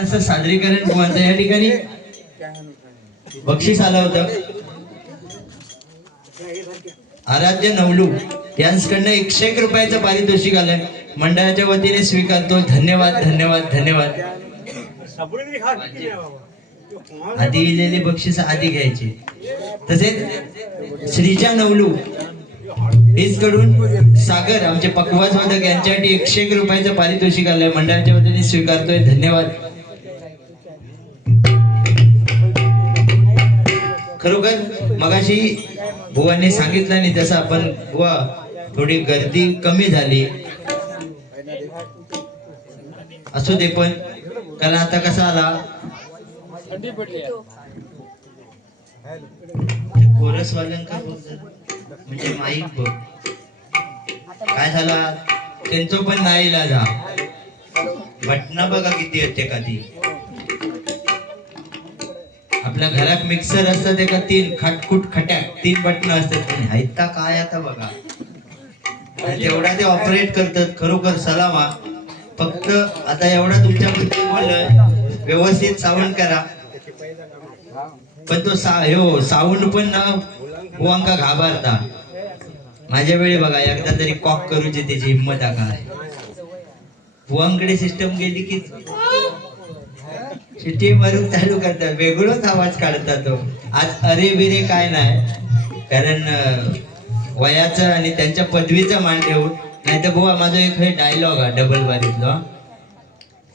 असं सादरीकरण बुवांचं या ठिकाणी बक्षीस आलं होतं. आराध्य नवलू यांच्याकडनं 101 रुपयाचं पारितोषिक आलंय. मंडळाच्या वतीने स्वीकारतो. धन्यवाद धन्यवाद धन्यवाद. आधी दिलेली बक्षीस आधी घ्यायची. तसेच श्रीजा नवलू कडून सागर आमचे पकवाज वादक यांच्यासाठी 101 रुपयाचं पारितोषिक आलंय. मंडळाच्या वतीने स्वीकारतोय. धन्यवाद. खरोखर मगाशी बुवांनी सांगितलं नाही तसं आपण बुवा थोडी गर्दी कमी झाली असू दे, पण कारण आता कसा आला कोरसवाल्यांका म्हणजे माईक बघ काय झाला त्यांचं पण नाही लाजा बटना बघा किती येते कधी. आपल्या घरात मिक्सर असतात एका 3 खटकुट खट्याक 3 बटन असतात. हायता काय आता बघा तेवढा ते ऑपरेट करतात. खरोखर सलामा. फक्त आता एवढा तुमच्याबद्दल बोललं व्यवस्थित साऊंड करा. पण तो साऊंड पण ना बुवांका घाबरता. माझ्या वेळी बघा एकदा तरी कॉक करूची त्याची हिंमत काय बुवांकडे सिस्टम गेली की शिटी मारून चालू करतात. वेगळाच आवाज काढतात. तो आज अरे बिरे काय नाही, कारण वयाचं आणि त्यांच्या पदवीचा मान ठेवून. नाही तर बुवा माझा एक हे डायलॉग आहे डबल बारीतला,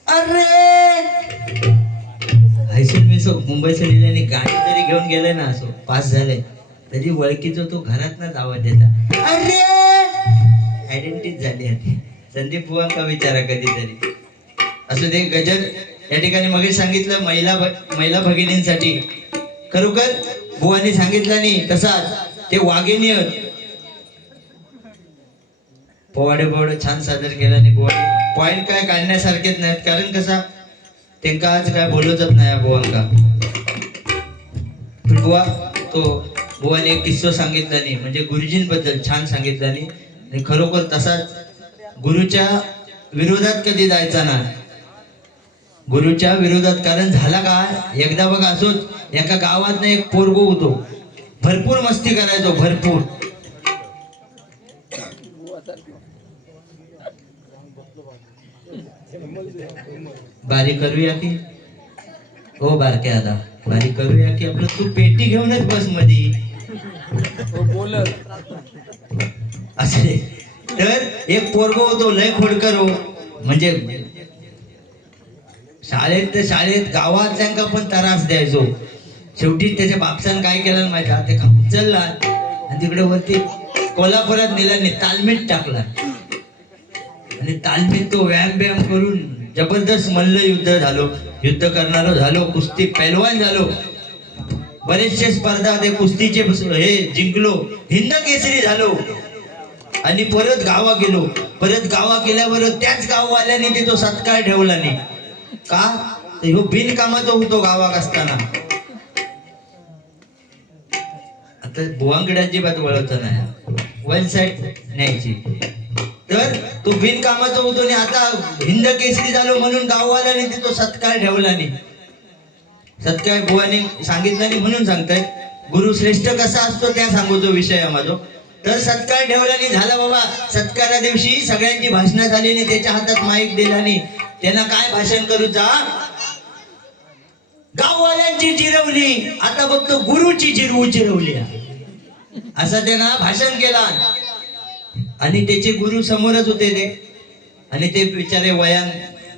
अरे हैसून मी मुंबई लिहिल्याने गाडी जरी घेऊन गेले ना असो पास झाले तरी वळखीचा तो घरातनच आवाज देतात. अरे आयडेंटिटी झाली आहे. संदीप बुवांका विचारा कधीतरी असं ते गजर या ठिकाणी मग सांगितलं महिला भगिनींसाठी. खरोखर बुवांनी सांगितलं नाही तसाच ते वाघिणी पोवाडे छान सादर केला. आणि बुवानी पॉइंट काय काढण्यासारखेच नाहीत, कारण कसा त्यांका आज काय बोलतच नाही बुवांका. पण बुवा तो बुवाने एक किस्सा सांगितला नाही, म्हणजे गुरुजींबद्दल छान सांगितलं नाही. आणि खरोखर तसाच गुरुच्या विरोधात कधी जायचा ना, गुरुच्या विरोधात. कारण झाला काय एकदा बघा असोच एका गावात एक पोरगो होतो, भरपूर मस्ती करायचो भरपूर. बारी करूया की हो बारके आता बारी करूया की आपलं तू पेटी घेऊनच बस मध्ये असे. तर एक पोरगो होतो लय खोडकर हो, म्हणजे शाळेत गावातल्यांका पण त्रास द्यायचो. शेवटी त्याच्या बापसान काय केलं माहिती ते उचलला आणि तिकडे वरती कोल्हापुरात नेला तालमीत टाकला. आणि तालमीत तो व्यायाम करून जबरदस्त मल्ल युद्ध झालो, युद्ध करणारो झालो, कुस्ती पैलवान झालो. बरेचसे स्पर्धा ते कुस्तीचे हे जिंकलो, हिंद केसरी झालो. आणि परत गावा गेलो. परत गावा गेल्यावर त्याच गाववाल्याने ते तो सत्कार ठेवला नाही का, ह्यो बिनकामाचा होतो गावात असताना. आता बुवांकडे अजिबात वळवत नाही, वन साइड न्यायची. तर तो बिनकामाचा होतो आणि आता हिंद केसरी झालो म्हणून गाववाल्याने ते तो सत्कार ठेवला नाही. सत्कार बुवाने सांगितलं नाही म्हणून सांगतायत. गुरु श्रेष्ठ कसा असतो त्या सांगतो विषय माझो. तर सत्कार ठेवला नाही झाला बाबा. सत्कारा दिवशी सगळ्यांची भाषणं झाली नाही, त्याच्या हातात माईक दिला नाही. त्यांना काय भाषण करूचा, गाववाल्यांची जिरवली, आता बघतो गुरुची जिरवली असं त्यांना भाषण केला. आणि त्याचे गुरु समोरच होते ते, आणि ते बिचारे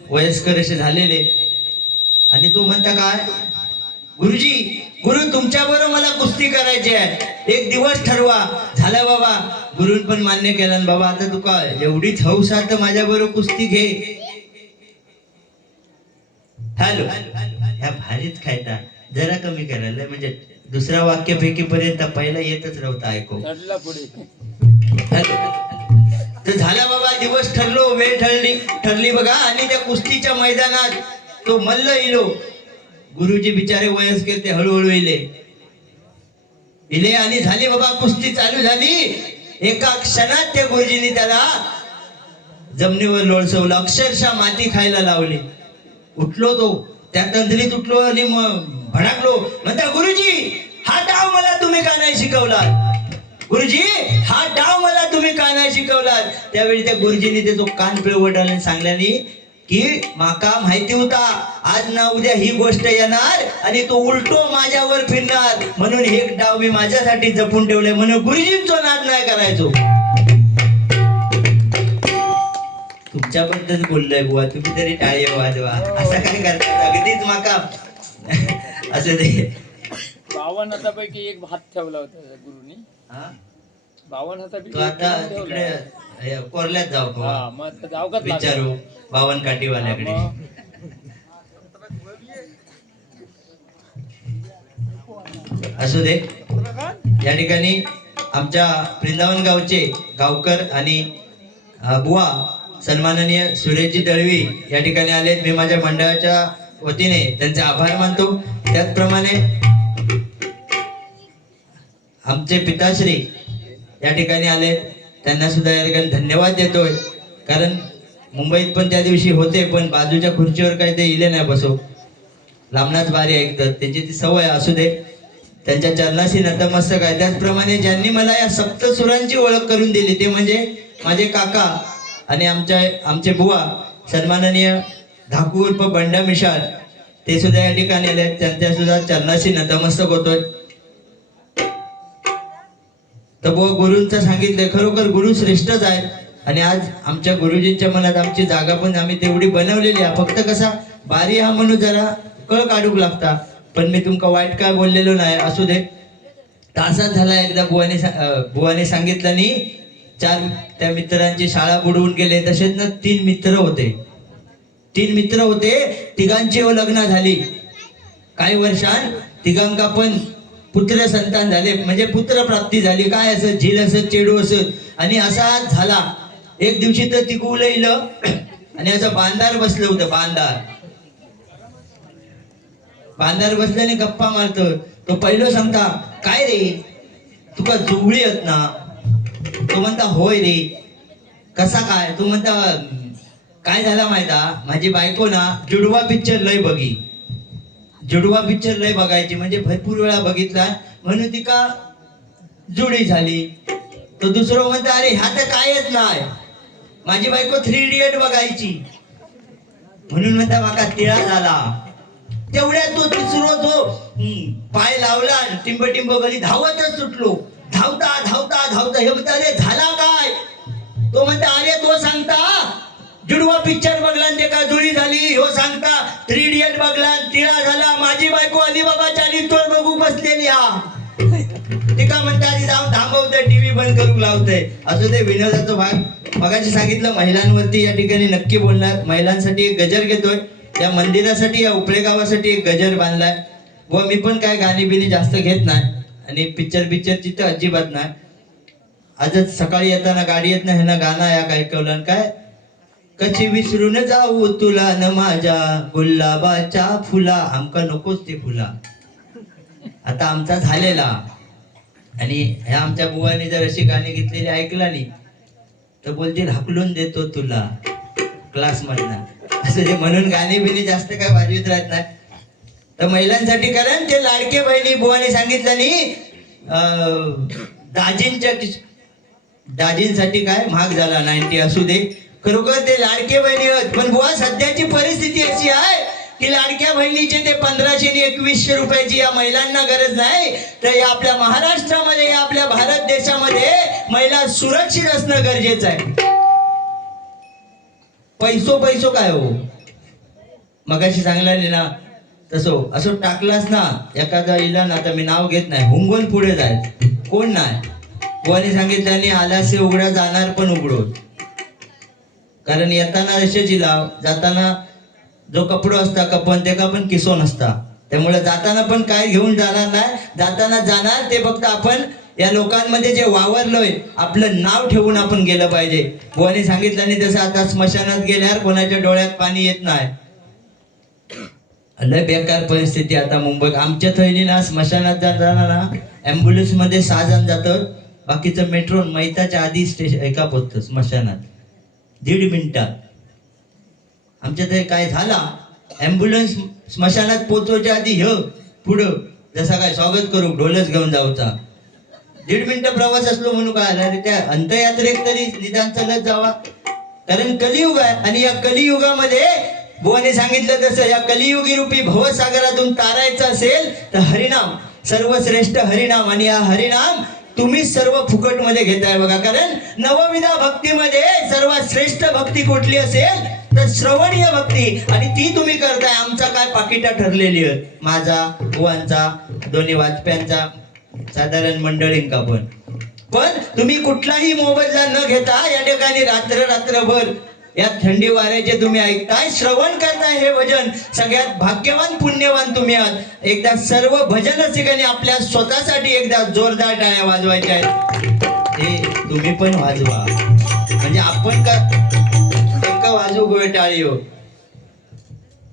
वयस्कर असे झालेले. आणि तो म्हणता काय, गुरुजी गुरु तुमच्या बरोबर मला कुस्ती करायची आहे, एक दिवस ठरवा. झाला बाबा. गुरुन पण मान्य केलं. बाबा आता तू काय एवढीच हौस आहे तर माझ्या बरोबर कुस्ती घे. हॅलो ह्या भारीच खायता जरा कमी करायला, म्हणजे दुसरा वाक्यपैकी पर्यंत पहिला येतच नव्हता ऐकू. तर झाला बाबा, दिवस ठरलो, वेळ ठरली बघा. आणि त्या कुस्तीच्या मैदानात तो मल्ल इलो. गुरुजी बिचारे वयस्कर ते हळूहळू इले आणि झाली बाबा कुस्ती चालू झाली. एका क्षणात त्या गुरुजींनी त्याला जमिनीवर लोळसवलं, अक्षरशः माती खायला लावली. उठलो तो त्या तंद्रीत उठलो आणि मग भडकलो. म्हणता गुरुजी हा डाव मला तुम्ही का नाही शिकवला? गुरुजी हा डाव मला तुम्ही का नाही शिकवलात? त्यावेळी त्या गुरुजींनी त्याचा कान पिळवटाने सांगल्यानी की माका माहिती होता आज ना उद्या ही गोष्ट येणार आणि तो उलटो माझ्यावर फिरणार, म्हणून हे डाव मी माझ्यासाठी जपून ठेवले, म्हणून गुरुजींचा नाद नाही करायचो. तुमच्याबद्दल बोललोय बुवा, तुम्ही तरी टाळी वाजवा. असं काय करतात अगदीच माका असं ते 52 हातापैकी एक हात ठेवला होता गुरुनी. 52 हातापैकी तो आता तिकडे कोरल्यात जाऊ का? हा मग जाऊ का विचारू 52 काठीवाल्याकडे. असू दे. या ठिकाणी आमच्या वृंदावन गावचे गावकर आणि बुवा सन्माननीय सुरेशजी दळवी या ठिकाणी आलेत. मी माझ्या मंडळाच्या वतीने त्यांचे आभार मानतो. त्याचप्रमाणे आमचे पिताश्री या ठिकाणी आलेत, त्यांना सुद्धा या ठिकाणी धन्यवाद देतोय. कारण मुंबईत पण त्या दिवशी होते, पण बाजूच्या खुर्चीवर काही ते इले नाही बसो, लांबनाच बारी ऐकतात, त्यांची ती सवय. असू दे, त्यांच्या चरणाशी नतमस्तक आहे. त्याचप्रमाणे ज्यांनी मला या सप्त सुरांची ओळख करून दिली ते म्हणजे माझे काका आणि आमचे बुवा सन्माननीय धाकू उर्फ बंडा मिशाळ, ते सुद्धा या ठिकाणी आले. त्यांच्या सुद्धा चरणाशी नतमस्तक होतोय. तर बुवा गुरूंचं सांगितलंय, खरोखर गुरु श्रेष्ठच आहेत. आणि आज आमच्या गुरुजींच्या मनात आमची जागा पण आम्ही तेवढी बनवलेली आहे. फक्त कसा बारी हा म्हणून जरा कळ काढूक लागता, पण मी तुमका वाईट काय बोललेलो नाही. असू दे. तासात झाला एकदा बुवाने सांगितलं नी 4 त्या मित्रांची शाळा बुडवून गेले. तसेच ना 3 मित्र होते, तिघांची लग्न झाली. काही वर्षांत तिघांका पण पुत्र संतान झाले, म्हणजे पुत्र प्राप्ती झाली. काय असं झील असत चेडू असत. आणि असा झाला एक दिवशी तर तिकू लईलं आणि असं बांधार बसलं होतं. बांधार बसल्याने गप्पा मारतो. तो पहिलं सांगता, काय रे तुका जुबळी येत ना? तो म्हणता होय रे. कसा काय? तू म्हणता काय झाला माहिता, माझी बायको ना जुडवा पिक्चर लय बघायची, म्हणजे भरपूर वेळा बघितला, म्हणून ती का जुडी झाली. तो दुसरं म्हणता, अरे ह्या तर कायच नाही, माझी बायको 3 इडियट बघायची, म्हणून म्हणता माका तिळा झाला. तेवढ्यात तो तिसरो जो पाय लावला, टिंब गली धावतच सुटलो. धावता हे म्हणता, अरे झाला काय? तो म्हणता, अरे तो सांगता जुडवा पिक्चर बघला ते का जुळी झाली, ह्यो सांगता 3 इडियट बघला तिळा झाला. माझी बायको अलिबाबाच्या लिफ्टवर बघू बसलेली हा. ते का म्हणता, आधी जाऊन थांबवतंय, टीव्ही बंद करून लावतंय. असू दे, विनोदाचा भाग. मगाशी सांगितलं महिलांवरती या ठिकाणी नक्की बोलणार. महिलांसाठी एक गजर घेतोय, त्या मंदिरासाठी या उपळे गावासाठी एक गजर बांधलाय. व मी पण काय गाणी बिनी जास्त घेत नाही आणि पिक्चरची तर अजिबात नाही. आजच सकाळी येताना गाडी येत नाही, ह्यानं गाणं या काय कळलं काय, कशी विसरून जाऊ तुला न माझ्या गुलाबाच्या फुला. आमका नकोच ते फुला. आता आमचा झालेला. आणि ह्या आमच्या बुवाने जर अशी गाणी घेतलेली ऐकला नाही तर बोलतील हाकलून देतो तुला क्लास मधनं. असं जे म्हणून गाणी बिनी जास्त काय वाजवीत राहत नाही. तर महिलांसाठी कारण ते लाडके बहिणी बुवाने सांगितलं नाही, दाजींसाठी काय महाग झाला 90. असू दे, खरोखर ते लाडके बहिणी आहेत. पण बुवा सध्याची परिस्थिती अशी आहे की लाडक्या बहिणीचे ते 1500 आणि 2100 रुपयाची या महिलांना गरज नाही. तर या आपल्या महाराष्ट्रामध्ये, या आपल्या भारत देशामध्ये महिला सुरक्षित असणं गरजेचं आहे. पैसो काय हो, मगाशी सांगला ना तसं असं टाकलास ना एखादा इला ना, आता मी नाव घेत नाही, हुंगून पुढे जायचं कोण नाही. बुवाने सांगितल्याने आलासे उघडा जाणार पण उघडो. कारण येताना असे लाव, जाताना जो कपडो असता कपन ते का पण किसो नसता. त्यामुळे जाताना पण काय घेऊन जाणार नाही. जाताना जाणार ते फक्त आपण या लोकांमध्ये जे वावरलोय आपलं नाव ठेवून आपण गेलं पाहिजे. बुवाने सांगितलं आणि तसं आता स्मशानात गेल्यावर कोणाच्या डोळ्यात पाणी येत नाही. लय बेकार परिस्थिती आता मुंबईत. आमच्या थैली ना स्मशानात जाताना ना ॲम्ब्युलन्स मध्ये 6 जण जातात, बाकीचं मेट्रो मैताच्या आधी स्टेशन एका पोहोचतं स्मशानात 1.5 मिनिटात. आमच्या ते काय झाला ॲम्ब्युलन्स स्मशानात पोचवायच्या आधी पुढं जसा काय स्वागत करू ढोलच घेऊन जाऊचा 1.5 मिनिटं प्रवास असलो म्हणून काय आला रे त्या अंत्ययात्रेत तरी निदान चालत जावा. कारण कलियुग आहे आणि या कलियुगामध्ये बुवाने सांगितलं तसं या कलियुगी रूपी भवसागरातून तारायचं असेल तर हरिनाम, सर्वश्रेष्ठ हरिनाम. आणि हा हरिनाम तुम्ही सर्व फुकट मध्ये घेताय बघा. कारण नवविधा भक्तीमध्ये सर्वात श्रेष्ठ भक्ती कुठली असेल तर श्रवणीय भक्ती, आणि ती तुम्ही करताय. आमचा काय पाकिटा ठरलेली आहे, माझा, बुवांचा, दोन्ही वाजप्यांचा, साधारण मंडळींका पण तुम्ही कुठलाही मोबदला न घेता या ठिकाणी रात्रभर या थंडी वाऱ्याचे तुम्ही ऐकताय, श्रवण करताय हे भजन. सगळ्यात भाग्यवान पुण्यवान तुम्ही आहात. एकदा सर्व भजन रसिकांनी आपल्या स्वतःसाठी एकदा जोरदार टाळ्या वाजवायच्या आहेत. हे तुम्ही पण वाजवा, म्हणजे आपण का वाजवू गोळे टाळी हो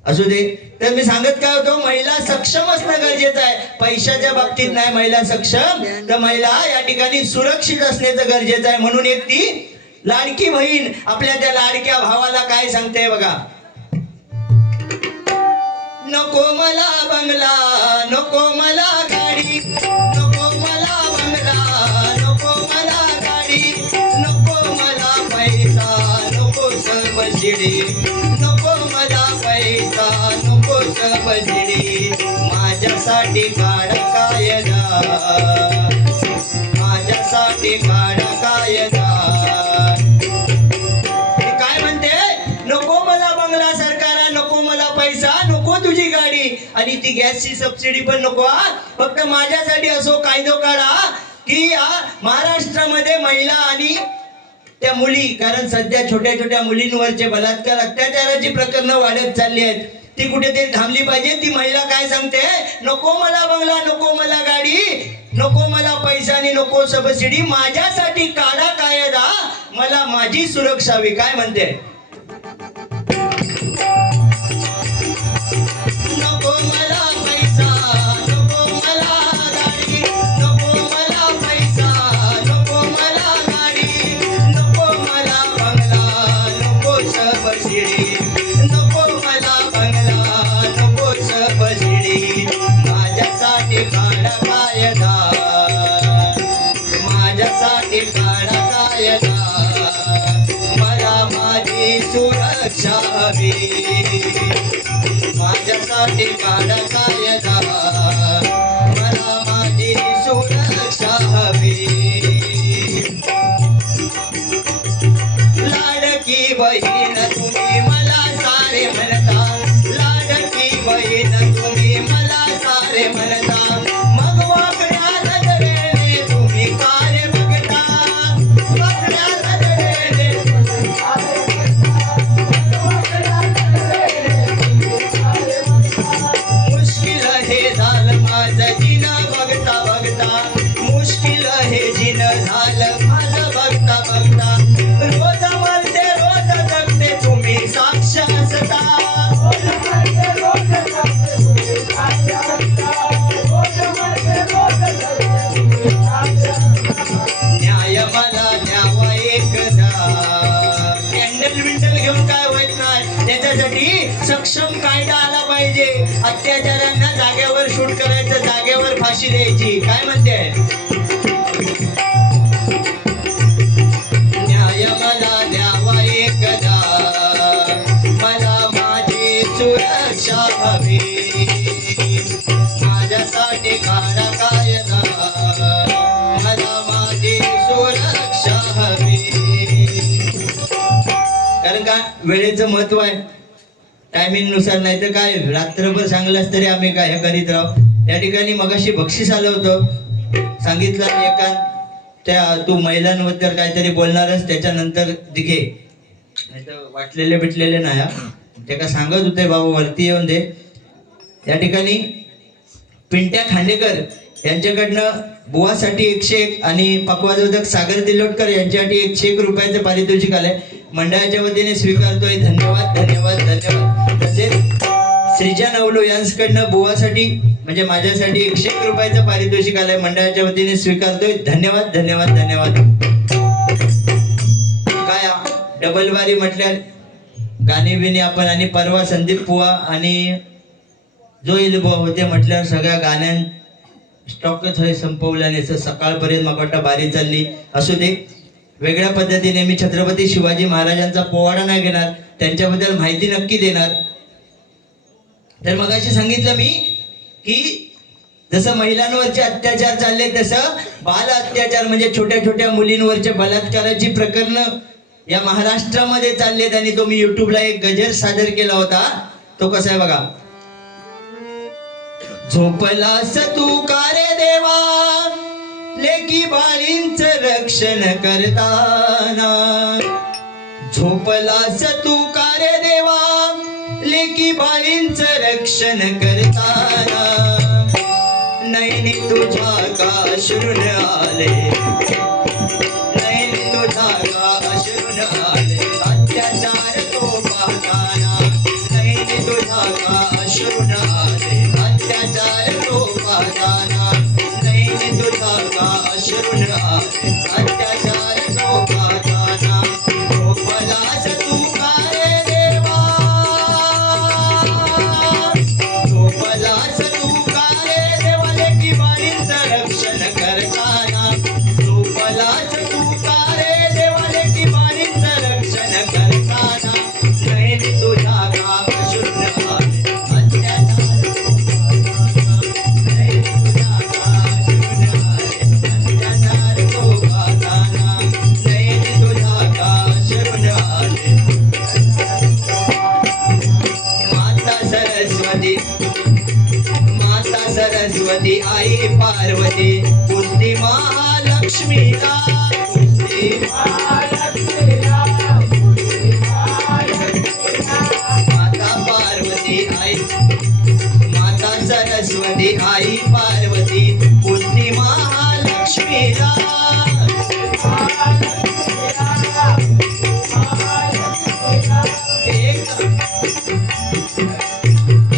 असू दे. तर मी सांगत काय होतो, महिला सक्षम असणं गरजेचं आहे. पैशाच्या बाबतीत नाही महिला सक्षम, तर महिला या ठिकाणी सुरक्षित असण्याचं गरजेचं आहे. म्हणून एक ती लाडकी बहीण आपल्या त्या लाडक्या भावाला काय सांगते बघा, नको मला बंगला, नको मला गाडी, नको मला बंगला, नको मला गाडी, नको मला पैसा, नको सबसिडी, नको मला पैसा, नको सबसिडी, माझ्यासाठी काढा कायदा, माझ्यासाठी काढा कायदा. नको तुझी गाडी आणि ती गॅसची सबसिडी पण नको. फक्त माझ्यासाठी असो कायदो काढा की या महाराष्ट्रामध्ये महिला आणि त्या मुली, कारण सध्या छोट्या छोट्या मुलींवरचे बलात्कार अत्याचाराची प्रकरणं वाढत चालली आहेत, ती कुठेतरी थांबली पाहिजे. ती महिला काय सांगते, नको मला बंगला, नको मला गाडी, नको मला पैसा आणि नको सबसिडी, माझ्यासाठी काढा कायदा, मला माझी सुरक्षा हवी. काय म्हणते, नको मला पैसा, नको मला गाडी, नको मला पैसा, नको मला गाडी, नको मला बंगला, नको सबसिडी, नको मला बंगला, नको सबसिडी, माझ्यासाठी काढा कायदा, माझ्यासाठी काढा कायदा, मला माझी सुरक्षा हवी, माझ्यासाठी काढा कायदा, मला माझी सुरक्षा हवी. लाडकी बहीण तुम्ही मला सारे म्हणता, लाडकी बहीण तुम्ही मला सारे म्हणता, मग वाकड्या नजरेने तुम्ही काय बघता, वाकड्या नजरेने मुश्किल हे झालं माझं जिनं बघता बघता, मुश्किल हे जिनं झालं माझं बघता बघता, रोज मरते रोज जगते तुम्ही साक्ष असता, न्याय मला न्यावा एकदा. कॅन्डल विंडल घेऊन काय होत नाही, त्याच्यासाठी सक्षम कायदा आला पाहिजे. अत्याचारांना जागेवर शूट करायचं, जागेवर फाशी द्यायची. काय म्हणते, न्याय मला न्यावा एकदा, मला माझी सुरक्षा हवी, माझ्यासाठी काढा कायदा, मला माझी सुरक्षा हवी. कारण का वेळेचं महत्व आहे, टायमिंग नुसार. नाही तर काय रात्रभर सांगलास तरी आम्ही काय हे करीत राहू. या ठिकाणी मगाशी बक्षीस आलं होतं, सांगितलं एका त्या तू महिलांबद्दल काहीतरी बोलणारच, त्याच्यानंतर दिघे नाही तर वाटलेले बिटलेले नाही. ते का सांगत होते बाबा वरती येऊन दे. या ठिकाणी पिंट्या खांडेकर यांच्याकडनं बुवासाठी 101 आणि पक्वादोदक सागर दिलोटकर यांच्यासाठी 101 रुपयाचं पारितोषिक आलंय, मंडळाच्या वतीने स्वीकारतोय. धन्यवाद धन्यवाद धन्यवाद. तसेच श्रीजा नवलो यांच्याकडनं बुवासाठी म्हणजे माझ्यासाठी 101 रुपयाचं पारितोषिक आलंय, मंडळाच्या वतीने स्वीकारतोय. धन्यवाद धन्यवाद धन्यवाद. काय डबल बारी म्हटल्या गाणी बिणी आपण, आणि परवा संदीप पुवा आणि जोईल बुवा होते म्हटल्यावर सगळ्या गाण्यां स्टॉकच होय संपवल्याने सकाळपर्यंत मला वाटतं बारी चालली असू दे. वेगळ्या पद्धतीने मी छत्रपती शिवाजी महाराजांचा पोवाडा नाही घेणार, त्यांच्याबद्दल माहिती नक्की देणार. तर मगाशी सांगितलं मी की जसं महिलांवरचे अत्याचार चालले तसं बाल अत्याचार म्हणजे छोट्या छोट्या मुलींवरचे बलात्काराची प्रकरणं या महाराष्ट्रामध्ये चाललेत. आणि तो मी युट्यूबला एक गजर सादर केला होता. तो कसा आहे बघा. झोपलास तू का रे देवा, लेकी बाळींच रक्षण करताना. झोपलास तू का रे देवा, लेकी बाळींच रक्षण करताना. नैनी तुझ्या काशरून आले, नैनी तुझ्या काशरून आले, अत्याचार तो पाहताना. नैनी तुझ्या काशरून आले, अत्याचार तो पाहताना. नैनी तुझ्या काशरून आले, अत्याचार तो पाहताना. झोपलास तू का रे देवा, झोपलास तू का रे देवा, लेकी बाळींचं रक्षण करताना. झोपलास तू का रे देवा, लेकी बाळींचं रक्षण करताना. नैनी तुझ्या काशरून आले, अत्याचार तो पाहताना. नैनी तुझ्या काशरून आले, अत्याचार तो पाहताना. नैनी तुझ्या काशरून आले. माता सरस्वती, माता सरस्वती आई पार्वती, पुजली महालक्ष्मीला, पुजली महालक्ष्मीला, पुजली महालक्ष्मीला. माता पार्वती आई, माता सरस्वती आई पार्वती, पुजली महालक्ष्मीला.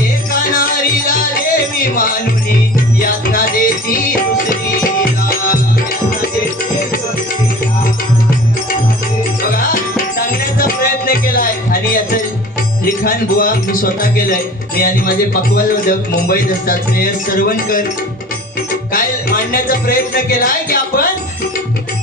एका नारीला देवी मानुनी यातना देती दुसरीला, यातना देती दुसरीला. बघा, सांगण्याचा प्रयत्न केलाय आणि याचं लिखाण बुवा मी स्वतः केलंय. मी आणि माझे पक्वालवादक मुंबईत असतात श्रेयस सरवणकर काय मांडण्याचा प्रयत्न केलाय की आपण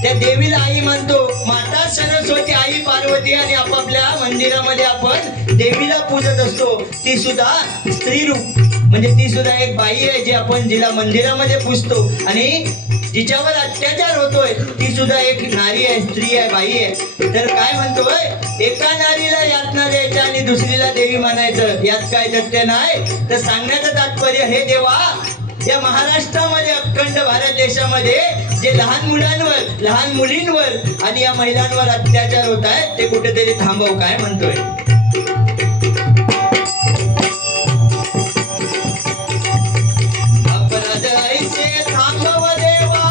त्या देवीला आई मानतो. माता सरस्वती आई पार्वती, आणि आपापल्या मंदिरामध्ये आपण देवीला पूजत असतो. ती सुद्धा स्त्री रूप म्हणजे ती सुद्धा एक बाई आहे जी आपण जिला मंदिरामध्ये पूजतो. आणि जिच्यावर अत्याचार होतोय ती सुद्धा एक नारी आहे, स्त्री आहे, बाई आहे. तर काय म्हणतोय, एका नारीला यातना द्यायच्या आणि दुसरीला देवी मानायचं, यात काय तथ्य नाही. तर सांगण्याचं तात्पर्य हे देवा, या महाराष्ट्रामध्ये अखंड भारत देशामध्ये जे लहान मुलांवर, लहान मुलींवर आणि या महिलांवर अत्याचार होत आहेत ते कुठेतरी थांबव, काय म्हणतोय. अपराध ऐसे थांबव देवा,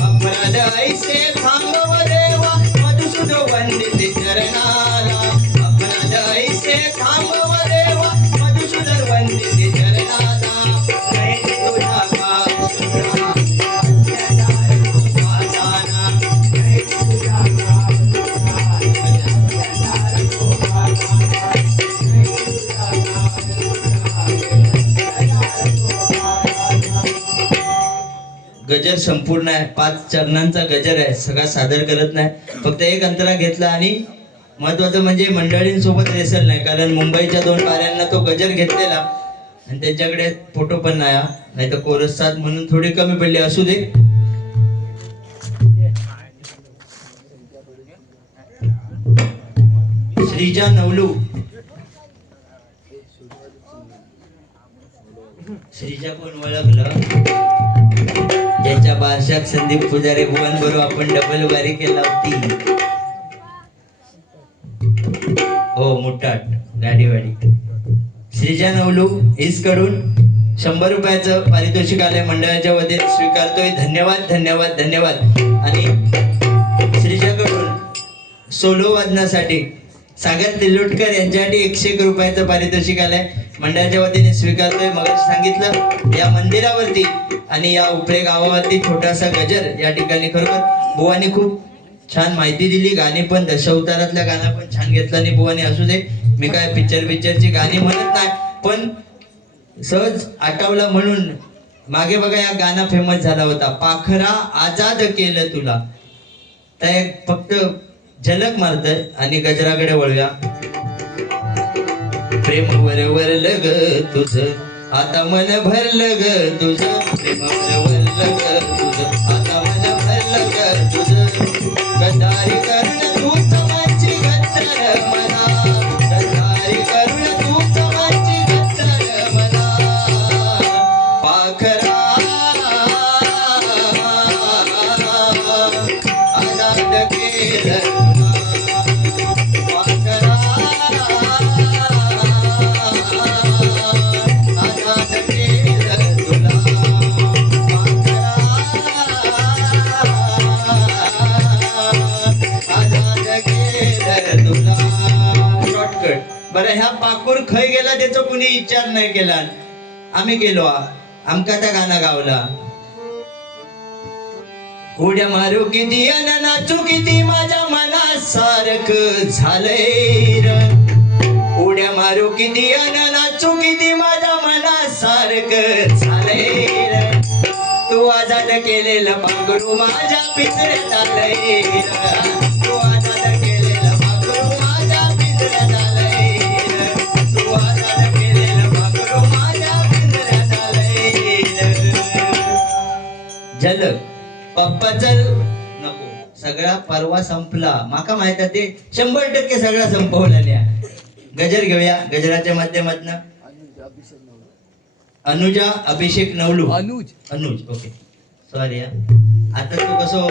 अपराध ऐसे थांबव देवा, मधुसूद वंदित चरणाला. अपराध ऐसे थांबव देवा, मधुसूद वंदित चरणाला. नैनी तुझ्या काशरून आले, अत्याचार तो पाहताना. नैनी तुझ्या काशरून आले, अत्याचार तो पाहताना. नैनी तुझ्या काशरून आले, अत्याचार तो पाहताना. गजर संपूर्ण आहे, 5 चरणांचा गजर आहे. सगळा सादर करत नाही, फक्त एक अंतरा घेतला. आणि महत्वाचं म्हणजे मंडळींसोबत रेसल नाही, कारण मुंबईच्या 2 पाऱ्यांना तो गजर घेतलेला आणि त्यांच्याकडे फोटो पण नाही तर कोरस साथ म्हणून थोडी कमी पडली. असू दे. श्रीजा नवलू, श्रीजा कोण ओळखलं, ज्यांच्या बारशात संदीप पुजारी बुवांबरोबर आपण डबल वारी केला होती. हो, मुठाट गाडीवाडी. श्रीजा नवलू इस कडून 100 रुपयाचं पारितोषिक आलंय, मंडळाच्या वतीने स्वीकारतोय. धन्यवाद धन्यवाद धन्यवाद. आणि श्रीजाकडून सोलो वादनासाठी सागर तिलोटकर यांच्यासाठी 101 रुपयाचं पारितोषिक आलंय, मंडळाच्या वतीने स्वीकारतोय. मग सांगितलं या मंदिरावरती आणि या उपरे गावावरती छोटासा गजर या ठिकाणी खरोखर बुवानी खूप छान माहिती दिली. गाणी पण दशावतारातल्या गाणं पण छान घेतला आणि बुवाने. असू दे, मी काय पिक्चरची गाणी म्हणत नाही, पण सहज आठवला म्हणून. मागे बघा या गाणं फेमस झाला होता, पाखरा आजाद केलं तुला. तर एक फक्त झलक मारतय आणि गजराकडे वळूया. प्रेम वरवरलं ग तुझं, आता मन भरलं ग तुझं. प्रेम वरवरलं ग तुझं, आता मन भरलं ग तुझं. गद्दारी करून तूच माझी गद्दार मला, गद्दारी करून तूच माझी गद्दार मला. पाखरा आजाद केलं तुला, बरं ह्या पाकूर खय गेला त्याचा कुणी विचार नाही केला. आम्ही गेलो, आमका त्या गाणं गावला. उड्या मारू किती अन नाचू किती माझ्या मनासारखं झालंय र. उड्या मारू किती अन नाचू किती माझ्या मनासारखं झालंय र. तू आजाद केलेलं पांघरू माझ्या पिंजऱ्यात आलंय र. तू आजाद केलेलं पांघरू माझ्या पिंजऱ्यात आलंय र. तू आजाद केलेलं पांघरू माझ्या पिंजऱ्यात आलंय र. झलक पप्पा चल नको, सगळा परवा संपला. माका माहित आहे ते 100% सगळा संपवलेल्या. गजर घेऊया. गजराच्या माध्यमातनं अनुजा अभिषेक नवलू. Anuj okay, sorry. आता तो कसं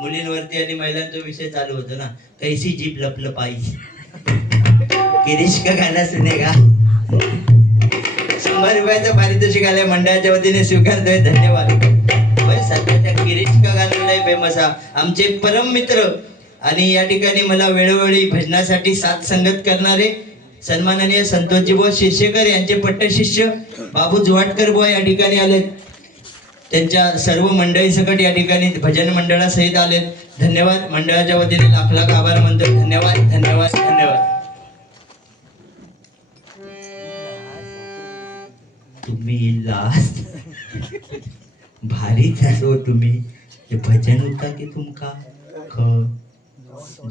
मुलींवरती आणि महिलांचा विषय चालू होतो ना, कैसी जीप लपलपाई. गिरीश का गाणं सुनेगा. 100 रुपयाचं पारितोषिक आलंय मंडळाच्या वतीने, स्वीकारतोय. धन्यवाद. सध्याच्या गिरीश का गाणं लय फेमस आहे. आमचे परम मित्र आणि या ठिकाणी मला वेळोवेळी भजनासाठी साथ संगत करणारे सन्माननीय संतोषजी बुवा शिरशेकर यांचे पट्टशिष्य बाबू जुवाटकर बुवा या ठिकाणी आलेत. त्यांच्या सर्व मंडळी सकट या ठिकाणी भजन मंडळासहित आलेत. धन्यवाद. मंडळाच्या वतीने लाख लाख आभार मानतो. धन्यवाद धन्यवाद धन्यवाद. तुम्ही लास्ट भारीच असो तुम्ही. ते भजन होता की तुमका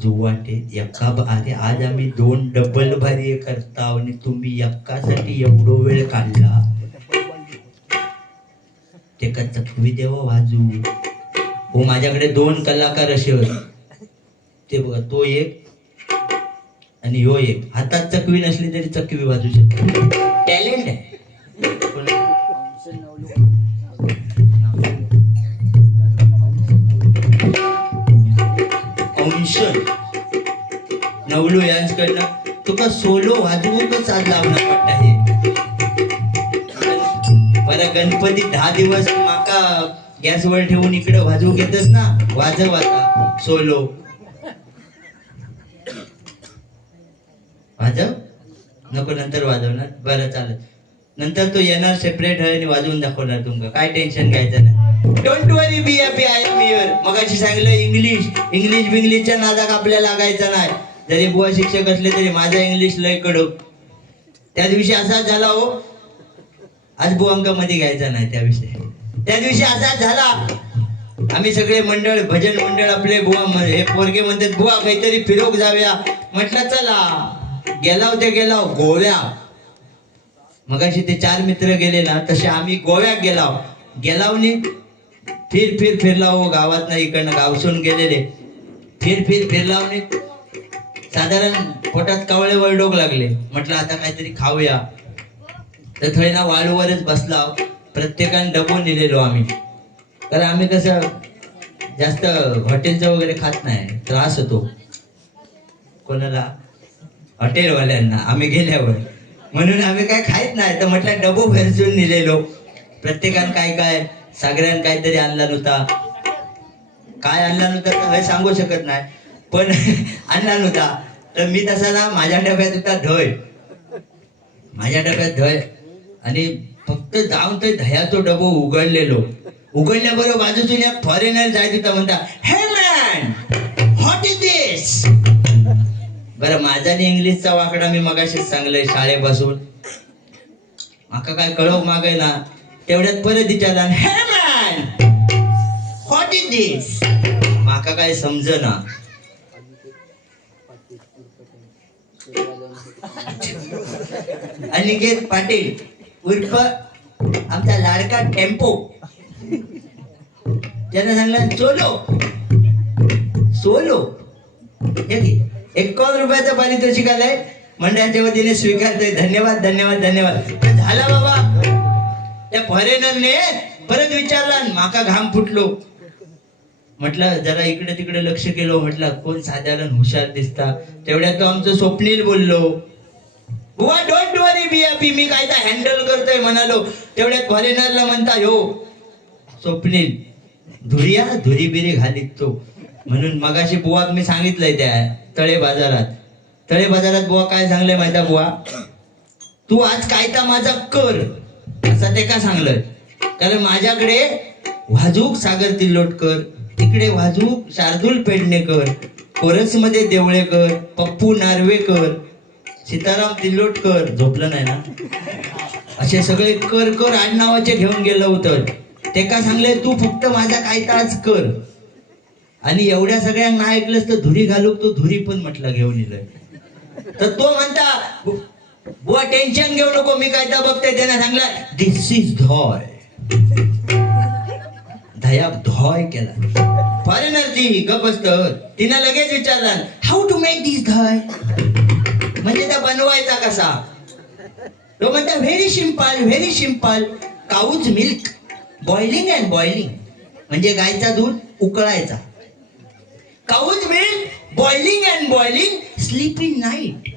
जुवाटे एका. अरे आज आम्ही 2 डबल भारी करता आणि तुम्ही एकासाठी एवढो वेळ काढला. ते का चकवी देवा वाजू. हो माझ्याकडे 2 कलाकार असे होते. ते बघा, तो एक आणि ह्यो एक. हातात चकवी नसली तरी चकवी वाजू शकतो. टॅलेंट आहे. नवलू यांच्याकडनं तुका सोलो वाजवूनच आज लावणं वाटत आहे. बरं गणपती 10 दिवस माका गॅसवर ठेवून इकडे वाजवू घेतस ना, वाजव आता सोलो. वाजव नको, नंतर वाजवणार. बरं चालेल, नंतर तो येणार सेपरेट आहे आणि वाजवून दाखवणार तुमका. काय टेन्शन घ्यायचं नाही. Don't worry, be happy, I am here. मगाशी सांगितलं इंग्लिश बिंग्लिशच्या नादाक आपल्याला लागायचं नाही. जरी बुवा शिक्षक असले तरी माझा इंग्लिश लय कडक. त्या दिवशी असाच झाला हो. आज बुवांका मध्ये घ्यायचा नाही त्या दिवशी असाच झाला. आम्ही सगळे मंडळ, भजन मंडळ आपले, बुवा हे पोरगे म्हणतात बुवा काहीतरी फिरोक जाऊया. म्हटलं चला. गेलाव गोव्या. मगाशी ते 4 मित्र गेले ना, तसे आम्ही गोव्यात गेलावनी फिरला हो. गावात नाही, इकडनं गावसून गेलेले. फिरलावनी साधारण पोटात कावळे वळडोक लागले. म्हटलं आता काहीतरी खाऊया. तर थोडी ना वाळूवरच बसला. प्रत्येकाने डबो नेलेलो आम्ही. कारण आम्ही कसं जास्त हॉटेलचं वगैरे खात नाही, त्रास होतो कोणाला, हॉटेलवाल्यांना. आम्ही गेल्यावर म्हणून आम्ही काय खायत नाही. तर म्हटलं डबो भरसून नेलेलो. प्रत्येकानं काय सगळ्यांना काहीतरी आणला नव्हता. काय आणला नव्हता तर हे सांगू शकत नाही, पण आणला नव्हता. तर मी तसा ना, माझ्या डब्यात होता दही. आणि फक्त जाऊन ते दह्याचा डबो उघडल्याबरोबर बाजूतून एक फॉरेनर जायत होता. म्हणता, हे मॅन, डेट्स. बरं माझा आणि इंग्लिशचा वाकडा मी मगाशीच सांगलंय शाळेपासून. माका काय कळव मागे ना तेवढ्यात परत विचारला, हे मॅन व्हॉट इज दिस. माका काय समजना. अनिकेत पाटील उर्फ आमचा लाडका टेम्पो त्यानं सांगलं सोलो सोलो. 51 रुपयाचं पारितोषिक आलंय मंडळाच्या वतीने स्वीकारतोय. धन्यवाद धन्यवाद धन्यवाद. झाला बाबा. त्या फॉरेनरने परत विचारला, माका घाम फुटलो. म्हटलं जरा इकडे तिकडे लक्ष केलो. म्हटलं कोण साधारण हुशार दिसता. तेवढ्यात तो आमचं स्वप्नील बोललो. बुवा डोंट वरी बी हॅपी, मी काय हँडल करतोय म्हणालो. तेवढ्यात फॉरेनरला म्हणता हो स्वप्नील धुरिया धुरी बिरी घालीत तो. म्हणून मगाशी बुवा मी सांगितलंय त्या तळे बाजारात बुवा काय सांगलंय माहिती बुवा, तू आज कायता माझा कर असं ते का सांगलं. कारण माझ्याकडे वाजूक सागर तिल्लोटकर, तिकडे वाजूक शार्दूल पेडणेकर, कोरस मध्ये देवळेकर, पप्पू नार्वेकर, सीताराम तिल्लोटकर झोपलं नाही ना, असे सगळे कर कर आडनावाचे घेऊन गेलं होतं. ते का सांगले तू फक्त माझा कायता आज कर. आणि एवढ्या सगळ्यांना ऐकलंस तर धुरी घालूक तो धुरी पण म्हटलं घेऊन येलं. तर तो म्हणता बुवा टेन्शन घेऊ नको, मी कायदा बघते. त्याने सांगला दिस इज धॉय. धया धॉय केला. फॉरेनर ती गप असतं. तिनं लगेच विचारला हाऊ टू मेक दिस धॉय, म्हणजे त्या बनवायचा कसा. तो म्हणता very simple cow's milk boiling and boiling, म्हणजे गायचा दूध उकळायचा. Cow's milk boiling and boiling sleep in night,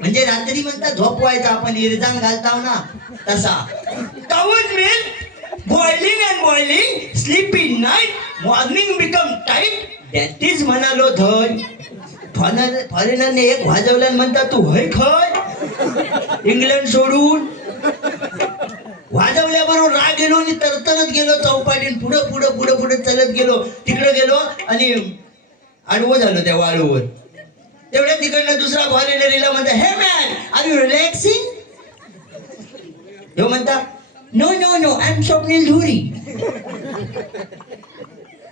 म्हणजे रात्री म्हणता झोपवायचा. आपण इरजान घालताव ना तसा. Cow's milk boiling and boiling sleep in night morning become tight, that is म्हणालो धय. फॉरेनरने एक वाजवल्यान म्हणता तू होय खय इंग्लंड सोडून. वाजवल्याबरोबर राग गेलो आणि तरतरत गेलो चौपाटीन पुढं पुढं पुढं पुढे चालत गेलो. तिकडे गेलो आणि आडवं झालो त्या वाळूवर. तेवढ्या तिकडनं दुसरा फॉरेनरीला म्हणता हे मॅन आर यू रिलॅक्सिंग. ह्यो म्हणता no no no I am Swapnil Dhuri.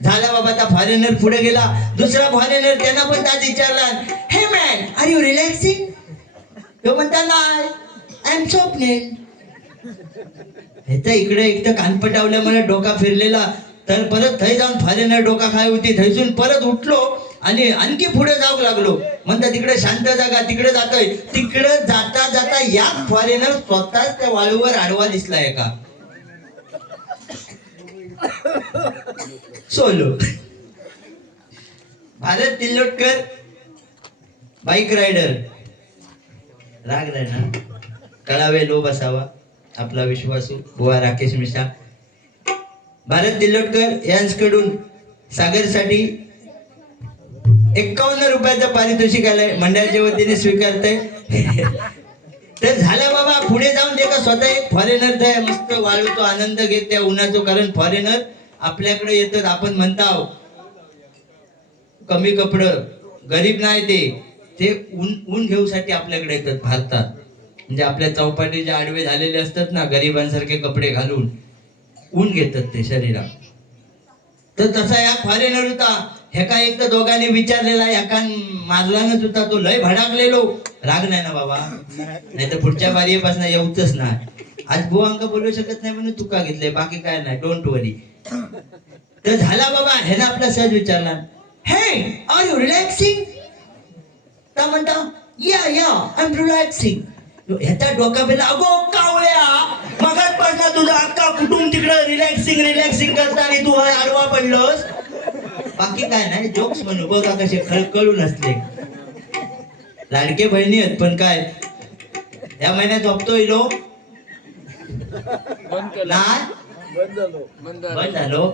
झाला बाबा. त्या फॉरेनर पुढे गेला. दुसरा फॉरेनर त्यांना पण त्याच विचारला हे मॅन आर यू रिलॅक्सिंग. ह्यो म्हणता नाही आय एम स्वप्नील. ह्याचा इकडे एक तर कानपटावल्यामुळे डोका फिरलेला. तर परत थै जाऊन फॉरेनर डोका खाय होती. थैसून परत उठलो आणि आणखी पुढे जाऊ लागलो. म्हणता तिकडे शांत जागा, तिकडे जातोय. तिकडे जाता जाता या फॉरेनर स्वतःच त्या वाळूवर आडवा दिसलाय का solo. Bharat Tillotkar bike rider. राग नाही ना, कळावे लो बसावा आपला विश्वासू बुवा राकेश मिश्रा. भारत तिल्लोटकर यांच्याकडून सागरसाठी 51 रुपयाचं पारितोषिक आलंय मंडळाच्या वतीने स्वीकारतय. तर झालं बाबा. पुढे जाऊन ते का स्वतः एक फॉरेनर आहे मस्त वाळूतो आनंद घेत त्या उन्हाचो. कारण फॉरेनर आपल्याकडे येतात. आपण म्हणताव कमी कपडं गरीब नाही, ते ऊन घेऊसाठी आपल्याकडे येतात भारतात. म्हणजे आपल्या चौपाटी जे आडवे झालेले असतात ना गरिबांसारखे कपडे घालून ऊन घेतात ते शरीरात. तर तसा या फॉरेनर होता. ह्याका एक तर दोघांनी विचारलेला, ह्याका मारलानच होता. तो लय भडाकलेलो. राग नाही ना बाबा, नाही तर पुढच्या बारीपासून येऊच नाही. आज बुवांक बोलू शकत नाही म्हणून तुका घेतलंय, बाकी काय नाही, डोंट वरी. तर झाला बाबा. ह्यानं आपला सहज विचारला हे आर यू रिलॅक्सिंग. का म्हणता या या आय एम रिलॅक्सिंग. ह्याचा डोका बेला अगो कावळ्या मगाचपासून तुझा अख्खा कुटुंब तिकडं रिलॅक्सिंग करता आणि तू आडवा पडलोस. बाकी काय नाही, जोक्स म्हणू बघा कसे कळून असले. लाडके बहिणी आहेत पण काय या महिन्यात झोपतोय लो बंद झालो.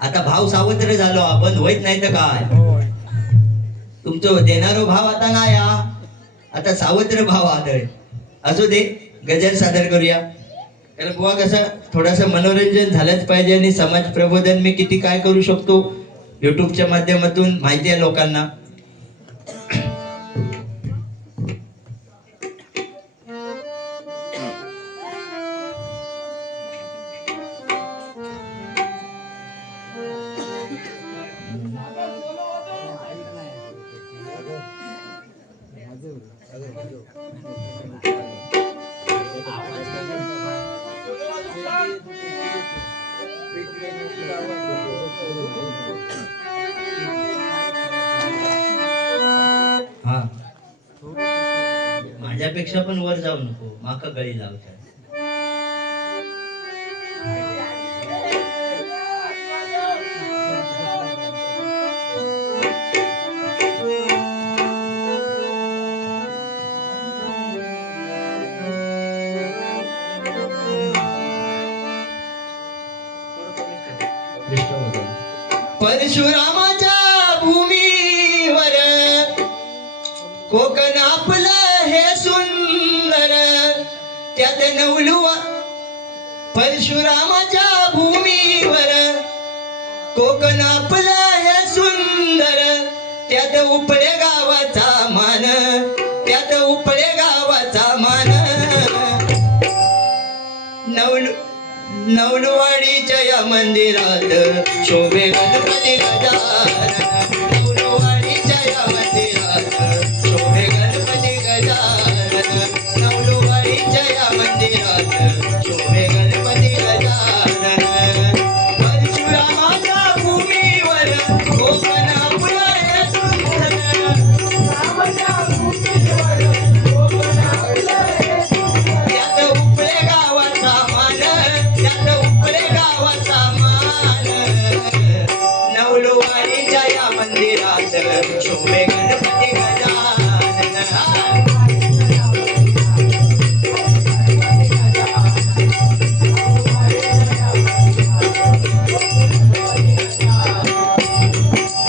आता भाव सावत्र झालो आपण, होईत नाही तर काय. तुमचं देणारो भाव आता नाही, आता सावत्र भाव आदळ. असू दे, गजल सादर करूया. कारण बुवा कसं थोडंसं मनोरंजन झालंच पाहिजे आणि समाज प्रबोधन मी किती काय करू शकतो युट्यूबच्या माध्यमातून माहिती आहे लोकांना. हा माझ्यापेक्षा पण वर जाऊ नको, माका गळी लावतात. परशुरामाच्या भूमीवर कोकण आपलं हे सुंदर, त्यात नवलुवा. परशुरामाच्या भूमीवर कोकण आपलं हे सुंदर, त्यात उपळे गावाचा मान, त्यात उपळे गावाचा मान. नवलवाडीच्या या मंदिरात शोभे गणपती गजानन. नवलवाडीच्या या मंदिरात शोभे गणपती गजानन. नवलवाडीच्या या मंदिरात शोभे गणपती गजानन. परशुरामाच्या भूमीवर कोकण आपलं हे सुंदर, त्यात उपळे गावाचा मान, त्यात उपळे गावाचा मान. नवलवाडीच्या या मंदिरात शोभे गणपती गजानन.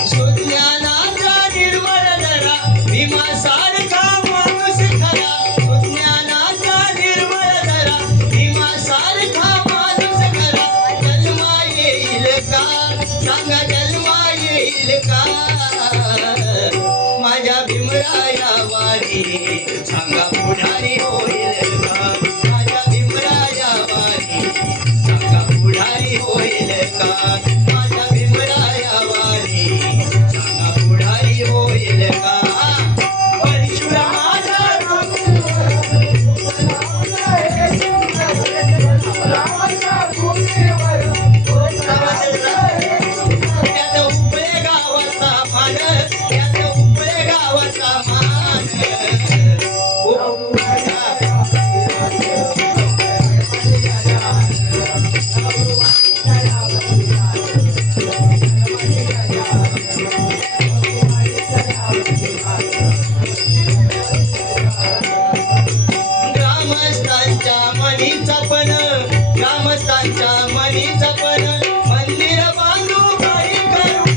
सुज्ञानाचा निर्मळ धरा, भीमासारखा माणूस खरा. सुज्ञानाचा निर्मळ धरा, भीमासारखा माणूस खरा. जन्मा येईल का, सांगा जन्मा येईल का. माझ्या भीमराया वारी सांगा पुढारी होईल का. माझ्या भीमराया वारी सांगा पुढारी होईल का. माझ्या भीमराया वारी सांगा पुढारी होईल का. परशुरामाच्या त्यात उपळे गावाचा मान, त्यात उपळे गावाचा मान. ग्रामस्थांच्या मनीचा पण, ग्रामस्थांच्या मनीचा पण मंदिर बांधू काही करून.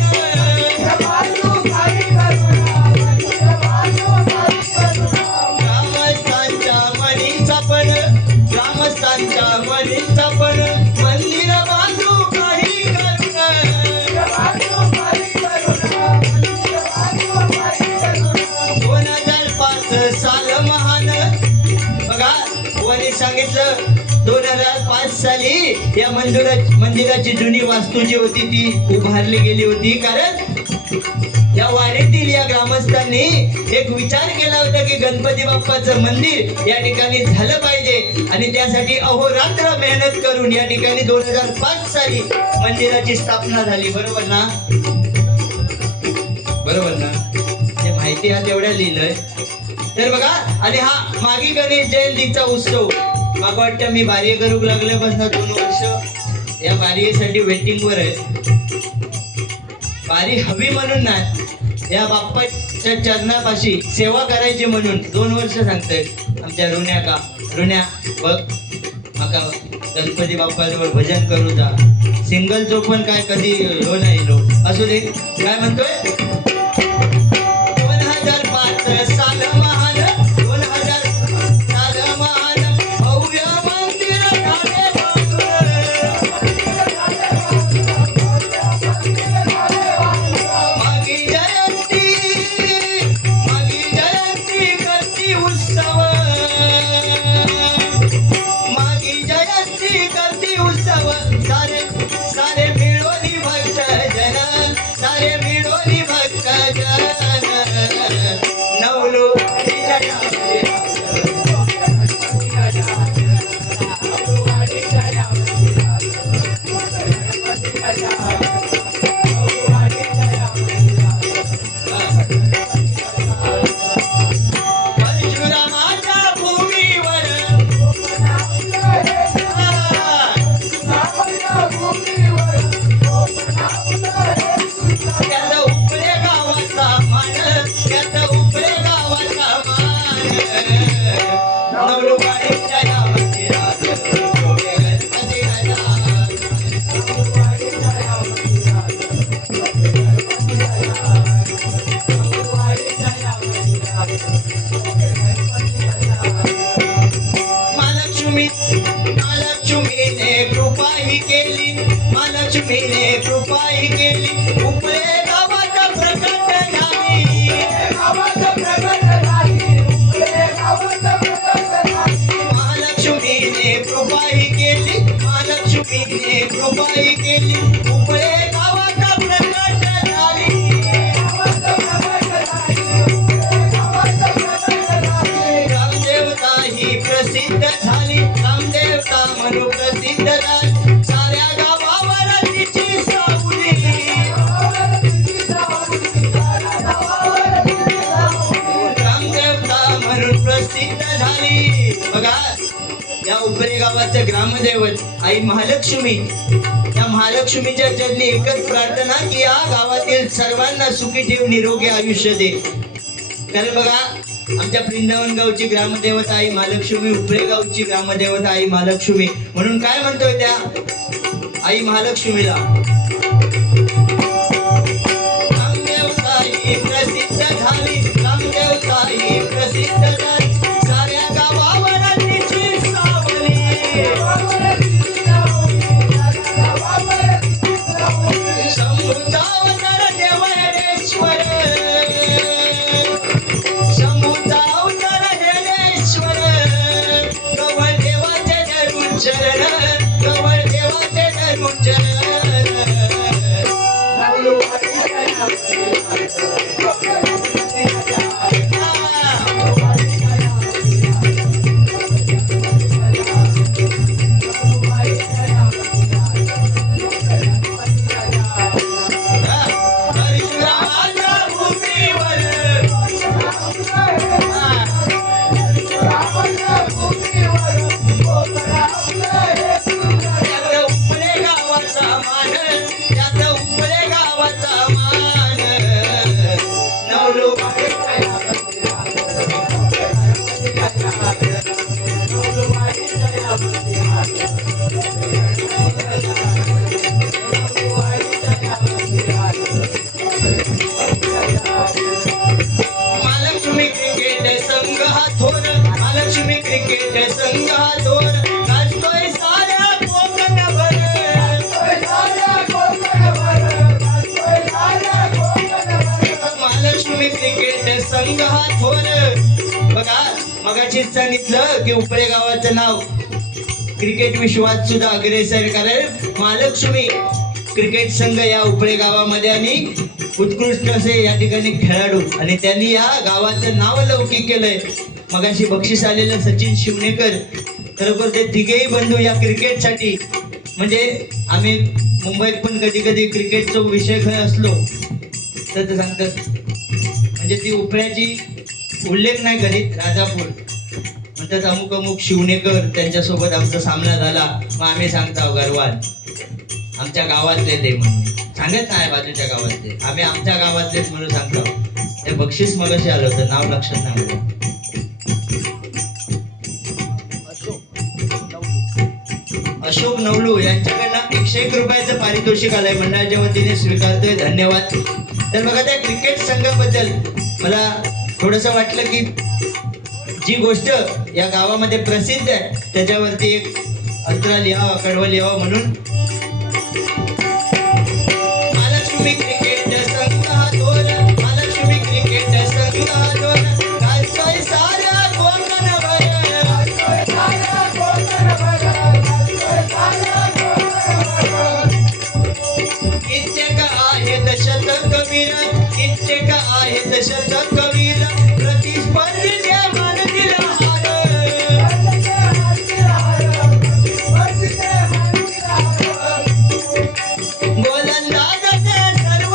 ग्रामस्थांच्या मनीचा पण, ग्रामस्थांच्या मनीचा पण मंदिर बांधू काही करून. 2005 साल महान. बघा कोणी सांगितलं 2005 साली या मंदिराची जुनी वास्तू जी होती ती उभारली गेली होती. कारण या वाडीतील या ग्रामस्थांनी एक विचार केला होता की गणपती बाप्पाचं मंदिर या ठिकाणी झालं पाहिजे आणि त्यासाठी अहोरात्र मेहनत करून या ठिकाणी 2005 साली मंदिराची स्थापना झाली. बरोबर ना, बरोबर ना. हे माहिती हा तेवढ्या लिहिलंय. तर बघा, आणि हा मागी गणेश जयंतीचा उत्सव मला वाटतं मी बार्य करू लागल्यापासून 2 वर्ष या बार्येसाठी वेटिंग वर आहे. बारी हवी म्हणून नाही, या बाप्पाच्या चरणापाशी सेवा करायची म्हणून 2 वर्ष सांगतोय. आमच्या रुण्या बघ माका गणपती बाप्पाजवळ भजन करू जा. सिंगल चोपन काय कधी हो नाही लो असू दे. काय म्हणतोय 2005 साल महान, 2000 साल महान. भव्य मंदिर झाले बांधून. मागी जयंती करती उत्सव. मागी जयंती करती उत्सव. सारे मिळोनी भक्त जन, सारे मिळोनी भक्त जन. नवलुबाडीच्या या मंदिरात गोवे गणपती गजानन. महालक्ष्मीने कृपा ही केली, महालक्ष्मीने कृपा ही केली, उपळे गावात प्रकट झाली. महालक्ष्मीने कृपा ही केली, महालक्ष्मीने कृपा ही केली, उपळे गावात प्रकट झाली. रामदेवता ही प्रसिद्ध झाली, रामदेवता म्हणून प्रसिद्ध झाली, साऱ्या गावावर तिची सावली. रामदेवता म्हणून प्रसिद्ध झाली. बघा या उपरे गावाचं ग्रामदैवत आई महालक्ष्मी, या महालक्ष्मीच्या चरणी एकच प्रार्थना की या गावातील सर्वांना सुखी ठेव, निरोगी आयुष्य दे. कारण बघा आमच्या वृंदावन गावची ग्रामदेवता आई महालक्ष्मी, उपरे गावची ग्रामदेवता आई महालक्ष्मी, म्हणून काय म्हणतोय त्या आई महालक्ष्मीला, रामदेवता ही प्रसिद्ध झाली, रामदेवता ही प्रसिद्ध झाली, साऱ्या गावावर तिची सावली. शंभूचा अवतार देवळेश्वर, शंभूचा अवतार देवेश्वर, कवळ देवाचे धरून चरण, कवळ देवाचे धरून चरण. परशुरामाच्या भूमीवर, त्यात उपरे गावाचा मान, त्यात उपरे गावाचा मान. महालक्ष्मी क्रिकेट संघ हा थोर, महालक्ष्मी क्रिकेट संघ हा थोर, गाजतोय साऱ्या कोकणभर. महालक्ष्मी क्रिकेट संघ हा थोर. बघा मगाशीच सांगितलं की उपळे गावाचं नाव क्रिकेट विश्वात सुद्धा अग्रेसर, कारण महालक्ष्मी क्रिकेट संघ या उपळे गावामध्ये आणि उत्कृष्ट असे या ठिकाणी खेळाडू, आणि त्यांनी या गावाचं नाव लौकिक केलंय. मगाशी बक्षीस आलेलं सचिन शिवणेकर, खरोखर ते तिघेही बंधू या क्रिकेटसाठी, म्हणजे आम्ही मुंबईत पण कधी कधी क्रिकेटचा विषय खेळ असलो तर ते सांगतात, म्हणजे ती उपळ्याची उल्लेख नाही करीत, राजापूर म्हणतात अमुक अमुक शिवणेकर त्यांच्यासोबत आमचा सामना झाला, मग आम्ही सांगतो गर्वात आमच्या गावातले ते म्हणून सांगत नाही, बाजूच्या गावातले, आम्ही आमच्या गावातलेच म्हणून सांगतो. ते बक्षीस मगाशी आलं होतं, नाव लक्षात नाही आलं. अशोक नवलू यांच्याकडनं 101 रुपयाचं पारितोषिक आलंय, मंडळाच्या वतीने स्वीकारतोय, धन्यवाद. तर बघा त्या क्रिकेट संघाबद्दल मला थोडंसं वाटलं की जी गोष्ट या गावामध्ये प्रसिद्ध आहे त्याच्यावरती एक अंतरा लिहावा, कडवं लिहावं म्हणून. महालक्ष्मी क्रिकेट संघ हा थोर, महालक्ष्मी क्रिकेट संघ हा थोर, गाजतोय साऱ्या कोकणभर. कित्येक आहेत शतकवीर, कित्येक आहेत शतकवीर, प्रतिस्पर्धी मान दिला हार. गोलंदाजाचे सर्व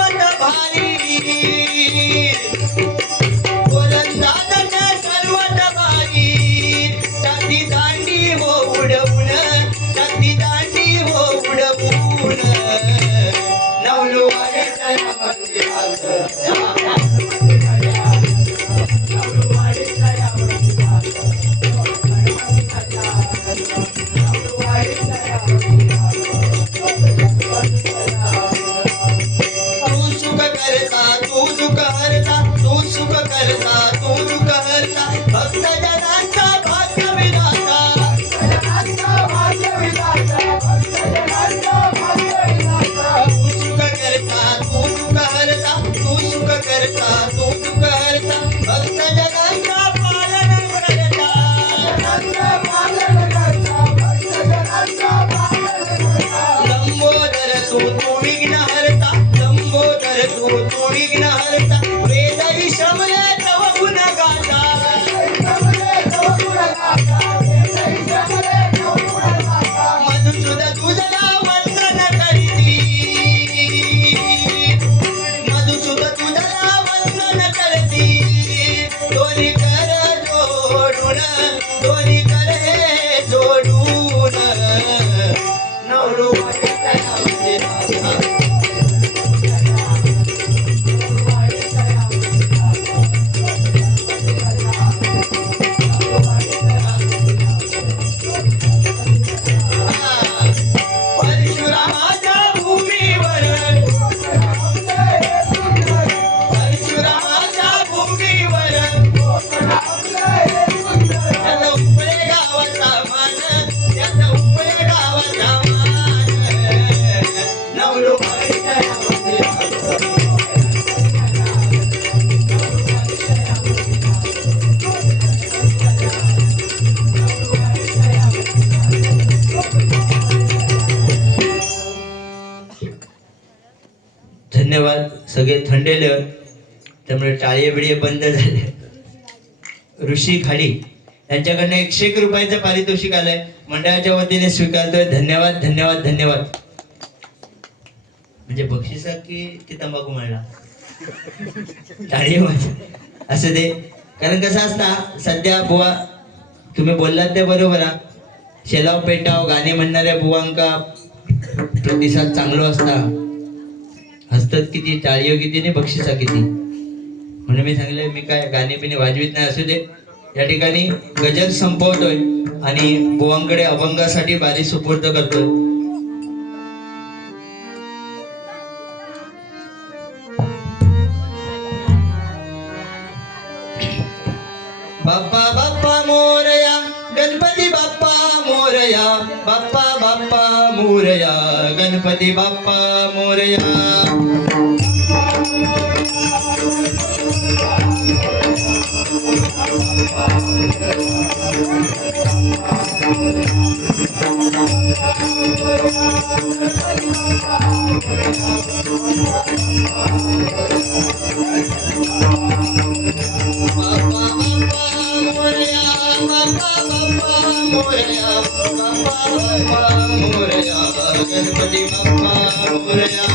वरी करे जोडून नवरुबाई तयामध्ये राहा. परशुरामाच्या भूमीवर परशुरामाच्या भूमीवर त्याचा उपळे गावाचा मान त्याचा उपळे गावाचा मान नवरुबाई तयामध्ये राहा. धन्यवाद. सगळे थंडेलं त्यामुळे टाळे बिळे बंद झाले. ऋषी खाडी यांच्याकडनं 101 रुपयाचं पारितोषिक आलंय, मंडळाच्या वतीने स्वीकारतोय. धन्यवाद धन्यवाद धन्यवाद. म्हणजे बक्षिसा की तंबाखू म्हणला टाळी असं दे. कारण कसं असता सध्या बुवा तुम्ही बोललात ते बरोबर आहे. शेलाव पेटाव गाणे म्हणणाऱ्या बुवांका प्रतिसाद चांगलो असता, हसतात किती, टाळीઓ किती आणि बक्षिसा किती. म्हणून मी सांगितलं मी काय गाणे बिणे वाजवीत नाही. असू दे. या ठिकाणी गजल संपवतोय आणि बुवांकडे अभंगासाठी बारी सुपूर्द करतोय. बाप्पा बाप्पा मोरया गणपती बाप्पा मोरया बाप्पा बाप्पा मोरया गणपती बाप्पा मोरया. मोरया बाप्पा बाप्पा मोरया गणपती बाप्पा मोरया.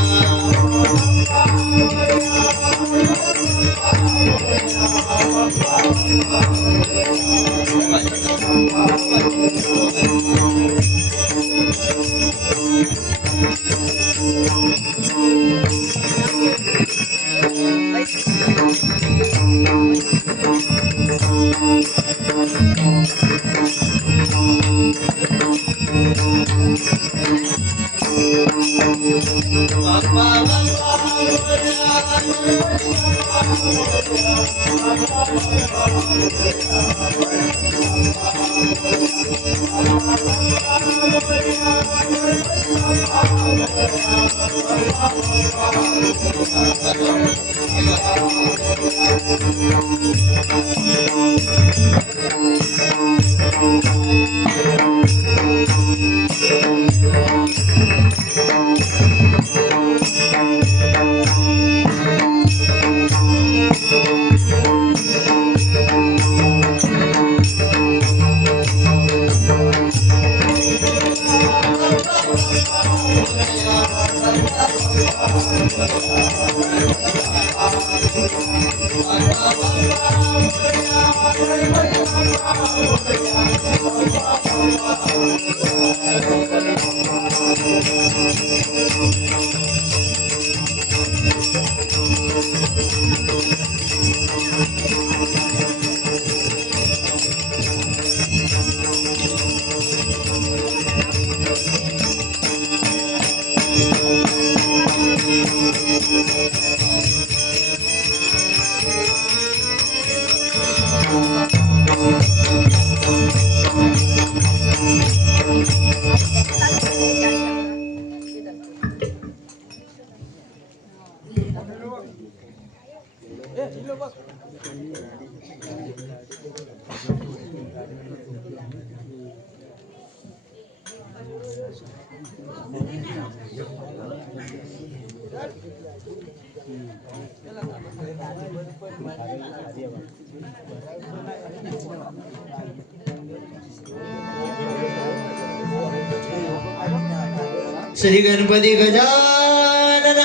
श्री गणपती गजानन